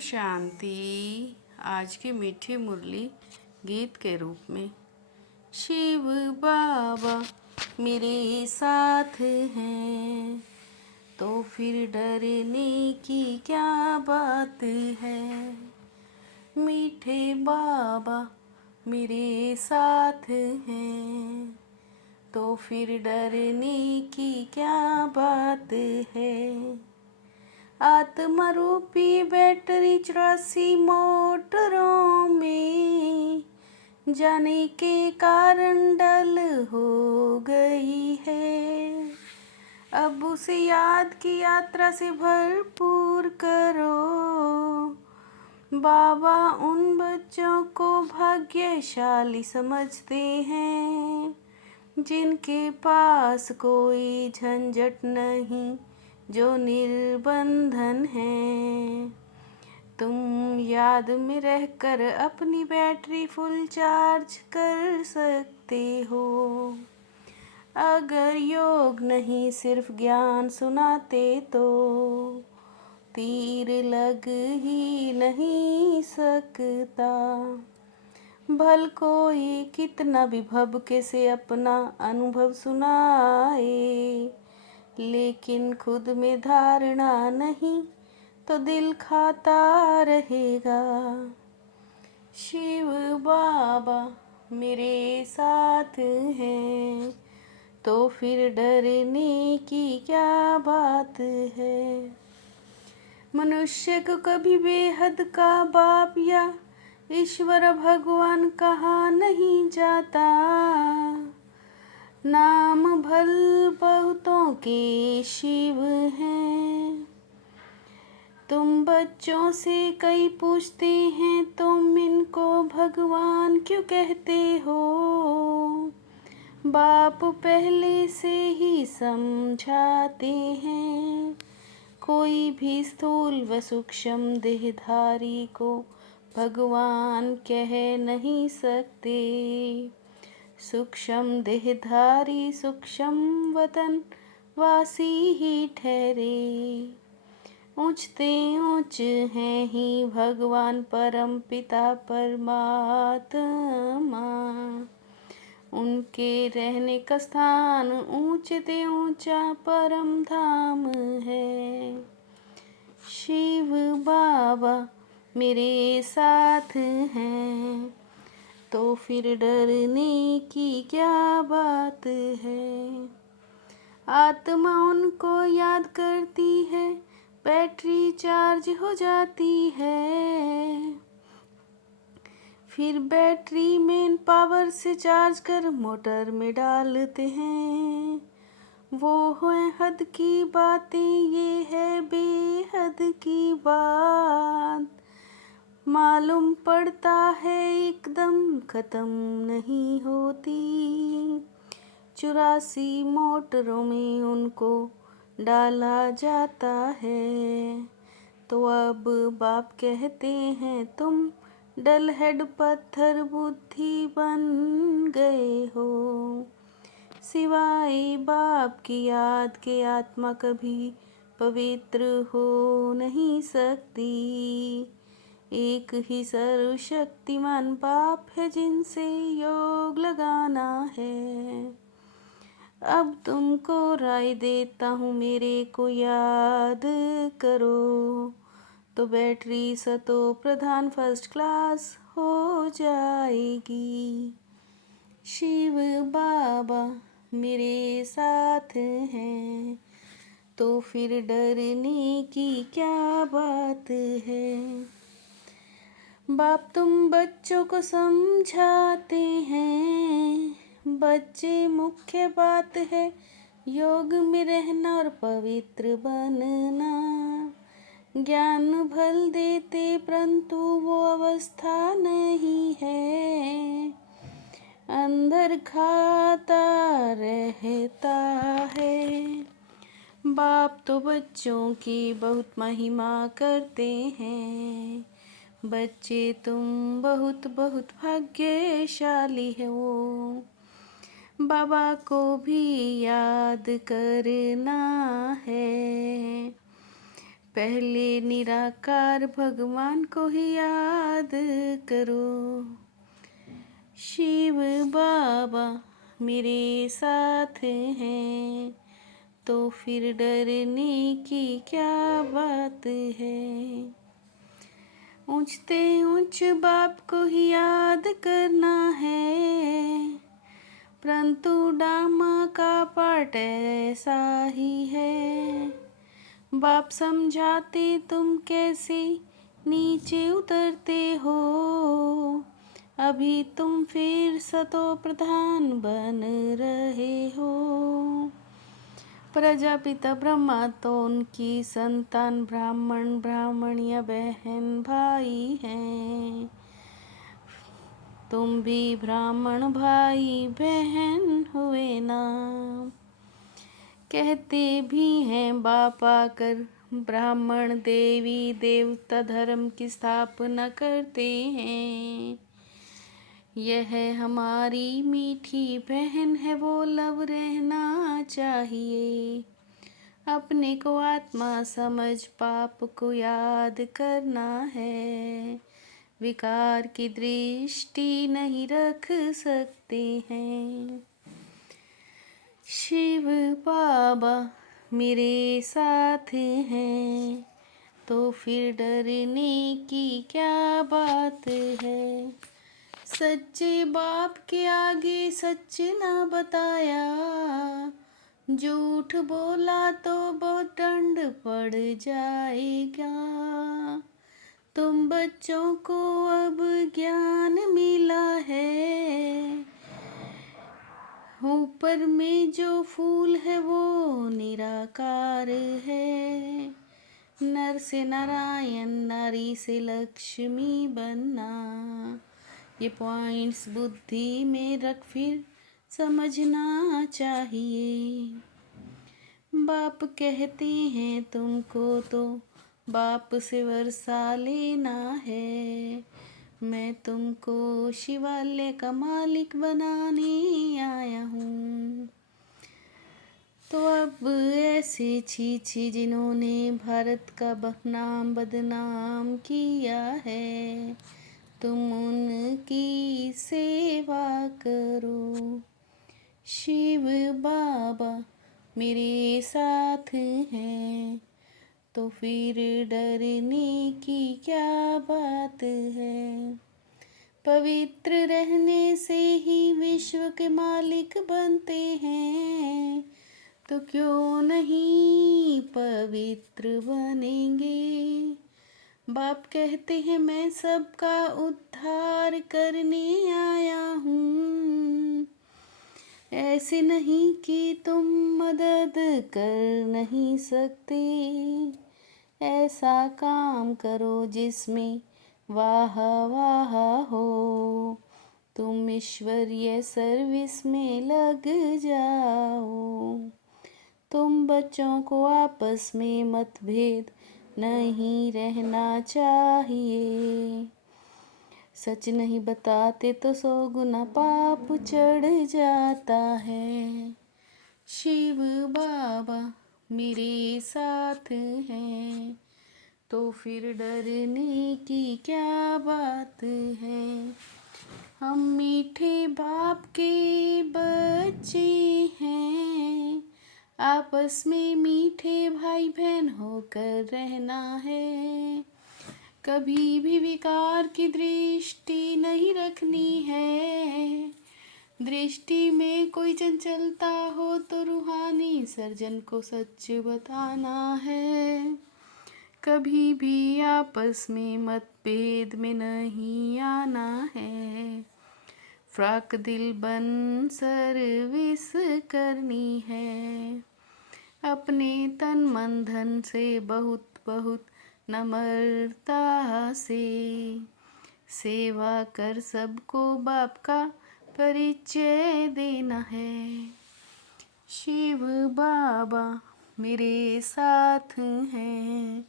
शांति। आज की मीठी मुरली गीत के रूप में। शिव बाबा मेरे साथ हैं तो फिर डरने की क्या बात है। मीठे बाबा मेरे साथ हैं तो फिर डरने की क्या बात है। आत्मा रूपी बैटरी 84 मोटरों में जाने के कारण डल हो गई है। अब उसे याद की यात्रा से भरपूर करो। बाबा उन बच्चों को भाग्यशाली समझते हैं जिनके पास कोई झंझट नहीं, जो निर्बंधन है। तुम याद में रहकर अपनी बैटरी फुल चार्ज कर सकते हो। अगर योग नहीं सिर्फ ज्ञान सुनाते तो तीर लग ही नहीं सकता। भल कोई कितना भी भब्के से अपना अनुभव सुनाए, लेकिन खुद में धारणा नहीं तो दिल खाता रहेगा। शिव बाबा मेरे साथ हैं तो फिर डरने की क्या बात है। मनुष्य को कभी बेहद का बाप या ईश्वर भगवान कहा नहीं जाता। नाम भल बहुतों के शिव हैं। तुम बच्चों से कई पूछते हैं तुम इनको भगवान क्यों कहते हो। बाप पहले से ही समझाते हैं कोई भी स्थूल व सूक्ष्म देहधारी को भगवान कह नहीं सकते। सूक्ष्म देहधारी सूक्ष्म वतन वासी ही ठहरे। ऊंचते ऊंच हैं ही भगवान परम पिता परमात्मा। उनके रहने का स्थान ऊंचते ऊंचा परम धाम है। शिव बाबा मेरे साथ हैं तो फिर डरने की क्या बात है। आत्मा उनको याद करती है, बैटरी चार्ज हो जाती है। फिर बैटरी मेन पावर से चार्ज कर मोटर में डालते हैं। वो है हद की बातें, ये है बेहद की बात। मालूम पड़ता है एकदम खत्म नहीं होती। 84 मोटरों में उनको डाला जाता है। तो अब बाप कहते हैं तुम डल हेड पत्थर बुद्धि बन गए हो। सिवाय बाप की याद के आत्मा कभी पवित्र हो नहीं सकती। एक ही सर्वशक्तिमान बाप है जिनसे योग लगाना है। अब तुमको राय देता हूँ मेरे को याद करो तो बैटरी सतो प्रधान फर्स्ट क्लास हो जाएगी। शिव बाबा मेरे साथ हैं तो फिर डरने की क्या बात है। बाप तुम बच्चों को समझाते हैं, बच्चे मुख्य बात है योग में रहना और पवित्र बनना। ज्ञान भल देते परंतु वो अवस्था नहीं है। अंदर खाता रहता है। बाप तो बच्चों की बहुत महिमा करते हैं। बच्चे तुम बहुत बहुत भाग्यशाली है। वो बाबा को भी याद करना है। पहले निराकार भगवान को ही याद करो। शिव बाबा मेरे साथ हैं, तो फिर डरने की क्या बात है। ऊंचते ऊंच बाप को ही याद करना है, परंतु डामा का पाठ ऐसा ही है। बाप समझाते तुम कैसे नीचे उतरते हो, अभी तुम फिर सतो प्रधान बन रहे हो। प्रजापिता ब्रह्मा तो उनकी संतान ब्राह्मण ब्राह्मणियाँ बहन भाई हैं। तुम भी ब्राह्मण भाई बहन हुए ना। कहते भी हैं बाप आकर ब्राह्मण देवी देवता धर्म की स्थापना करते हैं। यह हमारी मीठी बहन है, वो लव रहना चाहिए। अपने को आत्मा समझ पाप को याद करना है, विकार की दृष्टि नहीं रख सकते हैं। शिव बाबा मेरे साथ हैं, तो फिर डरने की क्या बात है। सच्चे बाप के आगे सच ना बताया, झूठ बोला तो बहुत दंड पड़ जाएगा। तुम बच्चों को अब ज्ञान मिला है, ऊपर में जो फूल है वो निराकार है। नर से नारायण, नारी से लक्ष्मी बनना, ये पॉइंट्स बुद्धि में रख फिर समझना चाहिए। बाप कहते हैं तुमको तो बाप से वर्षा लेना है, मैं तुमको शिवालय का मालिक बनाने आया हूँ। तो अब ऐसे छी जिन्होंने भारत का नाम बदनाम किया है, तुम उनकी सेवा करो। शिव बाबा मेरे साथ हैं, तो फिर डरने की क्या बात है। पवित्र रहने से ही विश्व के मालिक बनते हैं, तो क्यों नहीं पवित्र बनेंगे। बाप कहते हैं मैं सबका उद्धार करने आया हूँ, ऐसे नहीं कि तुम मदद कर नहीं सकते। ऐसा काम करो जिसमें वाह वाह हो, तुम ईश्वरीय सर्विस में लग जाओ। तुम बच्चों को आपस में मतभेद नहीं रहना चाहिए। सच नहीं बताते तो 100 गुना पाप चढ़ जाता है। शिव बाबा मेरे साथ हैं, तो फिर डरने की क्या बात है। हम मीठे बाप के बच्चे हैं, आपस में मीठे भाई बहन होकर रहना है। कभी भी विकार की दृष्टि नहीं रखनी है। दृष्टि में कोई चंचलता हो तो रूहानी सर्जन को सच बताना है। कभी भी आपस में मतभेद में नहीं आना है। फ्राक दिल बन सर्विस करनी है। अपने तन मन धन से बहुत बहुत नम्रता से सेवा कर सबको बाप का परिचय देना है। शिव बाबा मेरे साथ हैं,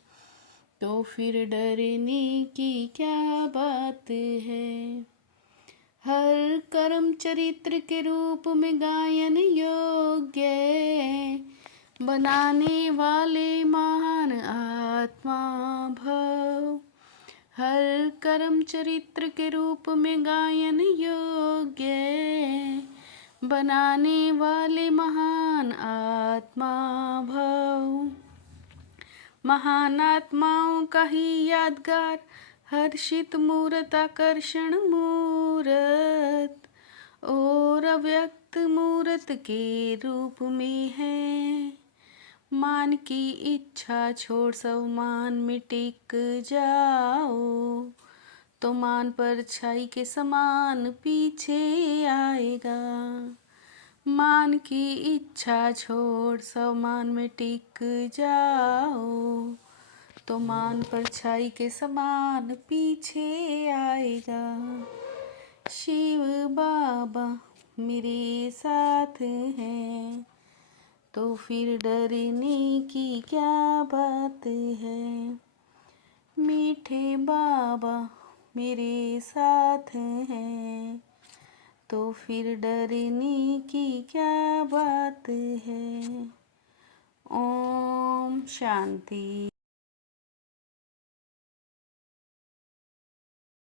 तो फिर डरने की क्या बात है। हर कर्म चरित्र के रूप में गायन योग्य, बनाने वाले महान आत्मा भव, हर कर्म चरित्र के रूप में गायन योग्य, बनाने वाले महान आत्मा भव। महान आत्माओं का ही यादगार हर्षित मूरत आकर्षण मूरत और अव्यक्त मूरत के रूप में है। मान की इच्छा छोड़ सब मान में टिक जाओ, तो मान परछाई के समान पीछे आएगा। मान की इच्छा छोड़ सब मान में टिक जाओ, तो मान परछाई के समान पीछे आएगा। शिव बाबा मेरे साथ हैं, तो फिर डरने की क्या बात है। मीठे बाबा मेरे साथ हैं, तो फिर डरने की क्या बात है। ओम शांति।